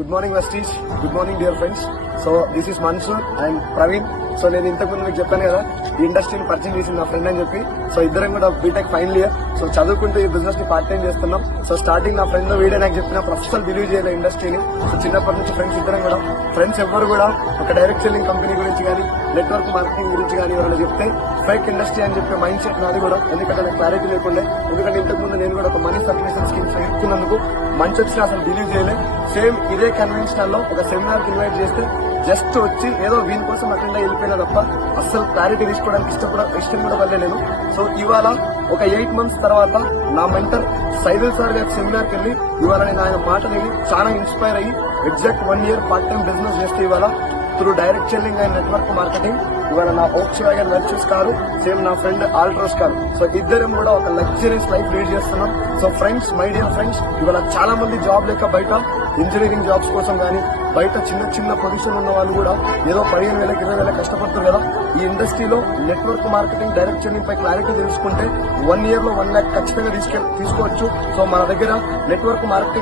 Good morning Vestige, good morning dear friends. So this is Mansoor and Praveen. So నేను ఇంతకుముందు మీకు చెప్పాను కదా, ఈ ఇండస్ట్రీని పరిచయం చేసింది నా ఫ్రెండ్ అని చెప్పి. సో ఇద్దరం కూడా బీటెక్ ఫైనల్ ఇయర్. సో చదువుకుంటూ ఈ బిజినెస్ ని పార్ట్ టైం చేస్తున్నాం. సో స్టార్టింగ్ నా ఫ్రెండ్ వీడియో నాకు చెప్పినప్పుడు అస్సలు బిలీవ్ చేయలేదు ఇండస్ట్రీని. సో చిన్నప్పటి నుంచి ఫ్రెండ్స్ ఇద్దరం కూడా, ఫ్రెండ్స్ ఎవరు కూడా ఒక డైరెక్ట్ సెల్లింగ్ కంపెనీ గురించి కానీ నెట్వర్క్ మార్కెటింగ్ గురించి కానీ ఎవరైనా చెప్తే ఫేక్ ఇండస్ట్రీ అని చెప్పే మైండ్ సెట్ నాది కూడా. ఎందుకంటే నాకు క్లారిటీ లేకుండే. ఎందుకంటే ఇంతకుముందు నేను కూడా ఒక మనీ సర్క్యులేషన్ స్కీమ్స్ ఇస్తున్నందుకు మంచి వచ్చినా అసలు బిలీవ్ చేయలేదు. సేమ్ ఇదే కన్వెన్షనల్ లో ఒక సెమినార్ కి ఇన్వైట్ చేస్తే జస్ట్ వచ్చి ఏదో వీని కోసం అటెండ్ అయ్యి వెళ్ళిపోయినా తప్ప అస్సలు క్లారిటీ తీసుకోవడానికి ఇష్టం కూడా పడలేదు. సో ఇవాళ ఒక 8 months తర్వాత నా మెంటర్ సైదుల్ సార్ గారి సెమినార్ కి వెళ్ళి ఇవాళ నేను ఆయన మాట విని చాలా ఇన్స్పైర్ అయ్యి exact 1 year part time business చేస్తే ఇవాళ through direct selling and network marketing ఇవాళ నా ఓక్స్ వ్యాగన్ వెర్చూస్ కారు, సేమ్ నా ఫ్రెండ్ ఆల్ట్రోస్ కారు. సో ఇద్దరం కూడా ఒక లగ్జరీస్ లైఫ్ లీడ్ చేస్తున్నాం. So friends, my dear friends, ఇవాళ చాలా మంది జాబ్ లేక బయట ఇంజనీరింగ్ జాబ్స్ కోసం కానీ బయట చిన్న పొజిషన్ ఉన్న వాళ్ళు కూడా ఏదో 15,000 20,000 కష్టపడుతున్నారు కదా. ఈ ఇండస్ట్రీలో నెట్వర్క్ మార్కెటింగ్ డైరెక్ట్ సెల్లింగ్ పై క్లారిటీ తెలుసుకుంటే 1 year లో 1 lakh ఖచ్చితంగా తీసుకోవచ్చు. సో మన దగ్గర నెట్వర్క్ మార్కెటింగ్